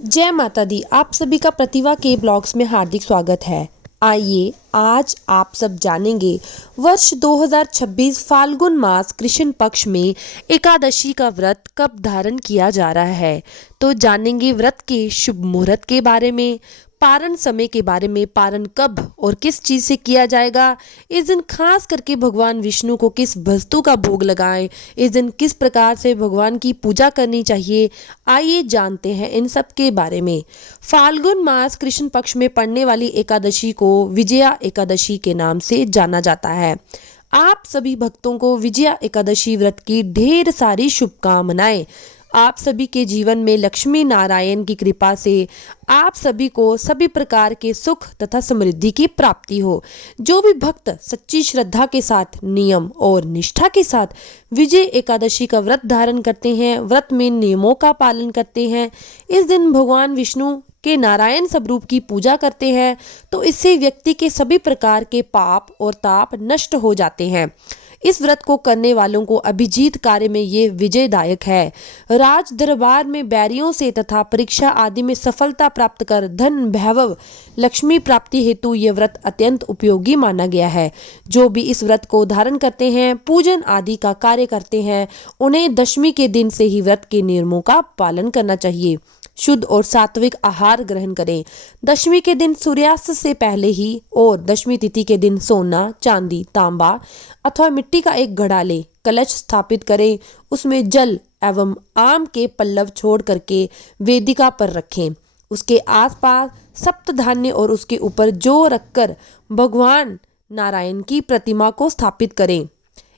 जय माता दी। आप सभी का प्रतिभा के ब्लॉग्स में हार्दिक स्वागत है। आइए आज आप सब जानेंगे वर्ष 2026 फाल्गुन मास कृष्ण पक्ष में एकादशी का व्रत कब धारण किया जा रहा है। तो जानेंगे व्रत के शुभ मुहूर्त के बारे में, पारण समय के बारे में, पारण कब और किस चीज से किया जाएगा, इस दिन खास करके भगवान विष्णु को किस वस्तु का भोग लगाएं, इस दिन किस प्रकार से भगवान की पूजा करनी चाहिए। आइए जानते हैं इन सब के बारे में। फाल्गुन मास कृष्ण पक्ष में पड़ने वाली एकादशी को विजया एकादशी के नाम से जाना जाता है। आप सभी भक्तों को विजया एकादशी व्रत की ढेर सारी शुभकामनाएं। आप सभी के जीवन में लक्ष्मी नारायण की कृपा से आप सभी को सभी प्रकार के सुख तथा समृद्धि की प्राप्ति हो। जो भी भक्त सच्ची श्रद्धा के साथ, नियम और निष्ठा के साथ विजय एकादशी का व्रत धारण करते हैं, व्रत में नियमों का पालन करते हैं, इस दिन भगवान विष्णु के नारायण स्वरूप की पूजा करते हैं, तो इससे व्यक्ति के सभी प्रकार के पाप और ताप नष्ट हो जाते हैं। इस व्रत को करने वालों को अभिजीत कार्य में ये विजयदायक है। राज दरबार में बैरियों से तथा परीक्षा आदि में सफलता प्राप्त कर धन वैभव लक्ष्मी प्राप्ति हेतु यह व्रत अत्यंत उपयोगी माना गया है। जो भी इस व्रत को धारण करते हैं, पूजन आदि का कार्य करते हैं, उन्हें दशमी के दिन से ही व्रत के नियमों का पालन करना चाहिए। शुद्ध और सात्विक आहार ग्रहण करें। दशमी के दिन सूर्यास्त से पहले ही और दशमी तिथि के दिन सोना, चांदी, तांबा अथवा मिट्टी का एक घड़ा ले कलश स्थापित करें। उसमें जल एवं आम के पल्लव छोड़ करके वेदिका पर रखें। उसके आसपास सप्त धान्य और उसके ऊपर जौ रखकर भगवान नारायण की प्रतिमा को स्थापित करें।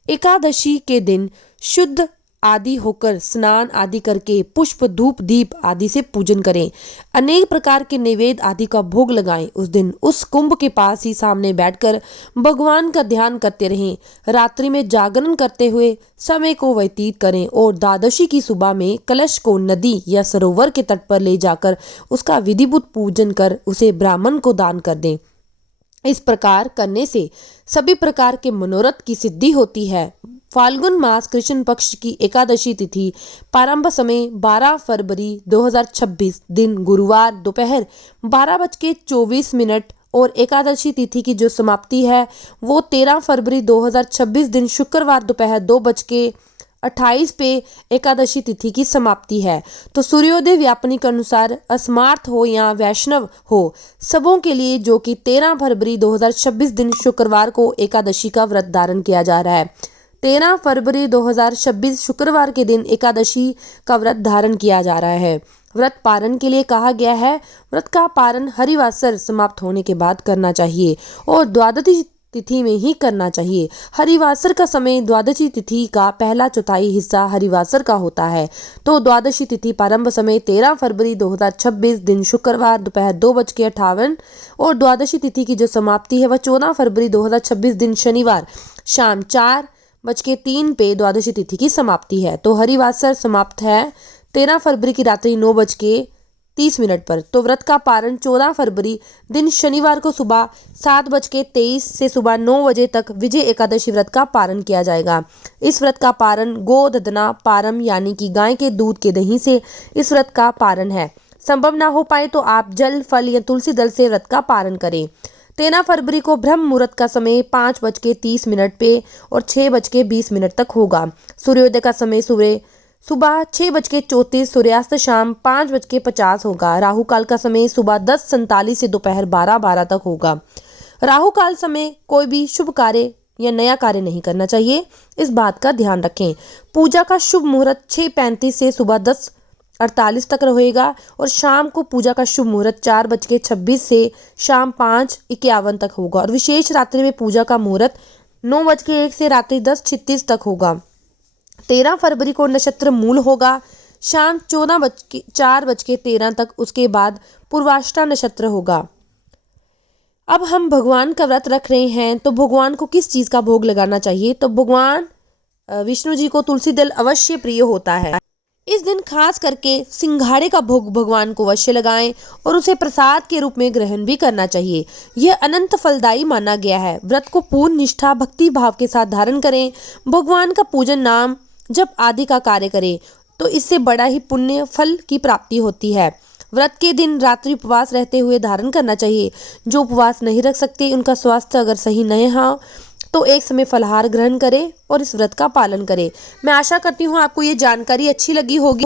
एकादशी के दिन शुद्ध आदि होकर स्नान आदि करके पुष्प, धूप, दीप आदि से पूजन करें। अनेक प्रकार के नैवेद्य आदि का भोग लगाएं। उस दिन उस कुंभ के पास ही सामने बैठकर भगवान का ध्यान करते रहें। रात्रि में जागरण करते हुए समय को व्यतीत करें और द्वादशी की सुबह में कलश को नदी या सरोवर के तट पर ले जाकर उसका विधिवत पूजन कर उसे ब्राह्मण को दान कर दें। इस प्रकार करने से सभी प्रकार के मनोरथ की सिद्धि होती है। फाल्गुन मास कृष्ण पक्ष की एकादशी तिथि प्रारंभ समय 12 फरवरी 2026 दिन गुरुवार दोपहर 12:24 और एकादशी तिथि की जो समाप्ति है वो 13 फरवरी 2026 दिन शुक्रवार दोपहर 2:28 पे एकादशी तिथि की समाप्ति है। तो सूर्योदय व्यापनी के अनुसार अस्मार्थ हो या वैष्णव हो, सबों के लिए जो कि 13 फरवरी 2026 दिन शुक्रवार को एकादशी का व्रत धारण किया जा रहा है। 13 फरवरी 2026 शुक्रवार के दिन एकादशी का व्रत धारण किया जा रहा है। व्रत पारण के लिए कहा गया है। व्रत का पारण हरिवासर समाप्त होने के बाद करना चाहिए और द्वादशी तिथि में ही करना चाहिए। हरिवासर का समय द्वादशी तिथि का पहला चौथाई हिस्सा हरिवासर का होता है। तो द्वादशी तिथि प्रारंभ समय 13 फरवरी 2026 दिन शुक्रवार दोपहर 2:58 और द्वादशी तिथि की जो समाप्ति है वह 14 फरवरी 2026 दिन शनिवार शाम 4:03 पे द्वादशी तिथि की समाप्ति है। तो हरिवासर समाप्त है 13 फरवरी की रात्रि 9:30 पर। तो व्रत का पारण 14 फरवरी दिन शनिवार को सुबह 7:23 से सुबह 9 बजे तक विजय एकादशी व्रत का पारण किया जाएगा। इस व्रत का पारण गोदधना पारम यानी कि गाय के दूध के दही से इस व्रत का पारण है। संभव ना हो पाए तो आप जल, फल या तुलसी दल से व्रत का पारण करें। 13 फरवरी को ब्रह्म मुहूर्त का समय 5:30 पे और 6:20 तक होगा। सूर्योदय का समय सुबह 6:34, सूर्यास्त शाम 5:50 होगा। राहु काल का समय सुबह 10:47 से दोपहर 12:12 तक होगा। राहु काल समय कोई भी शुभ कार्य या नया कार्य नहीं करना चाहिए, इस बात का ध्यान रखें। पूजा का शुभ मुहूर्त 6:35 से सुबह 10:48 तक रहेगा और शाम को पूजा का शुभ मुहूर्त 4:26 से शाम 5:51 तक होगा और विशेष रात्रि में पूजा का मुहूर्त 9:01 से रात्रि 10:36 तक होगा। 13 फरवरी को नक्षत्र मूल होगा शाम 4:13 तक, उसके बाद पूर्वाष्टा नक्षत्र होगा। अब हम भगवान का व्रत रख रहे हैं तो भगवान को किस चीज का भोग लगाना चाहिए। तो भगवान विष्णु जी को तुलसी दल अवश्य प्रिय होता है। इस दिन खास करके सिंघाड़े का भोग भगवान को अवश्य लगाएं और उसे प्रसाद के रूप में ग्रहण भी करना चाहिए। यह अनंत फलदायी माना गया है। व्रत को पूर्ण निष्ठा भक्ति भाव के साथ धारण करें। भगवान का पूजन, नाम जप आदि का कार्य करें तो इससे बड़ा ही पुण्य फल की प्राप्ति होती है। व्रत के दिन रात्रि उपवास रहते हुए धारण करना चाहिए। जो उपवास नहीं रख सकते, उनका स्वास्थ्य अगर सही नहीं हो तो एक समय फलाहार ग्रहण करें और इस व्रत का पालन करें। मैं आशा करती हूँ आपको ये जानकारी अच्छी लगी होगी।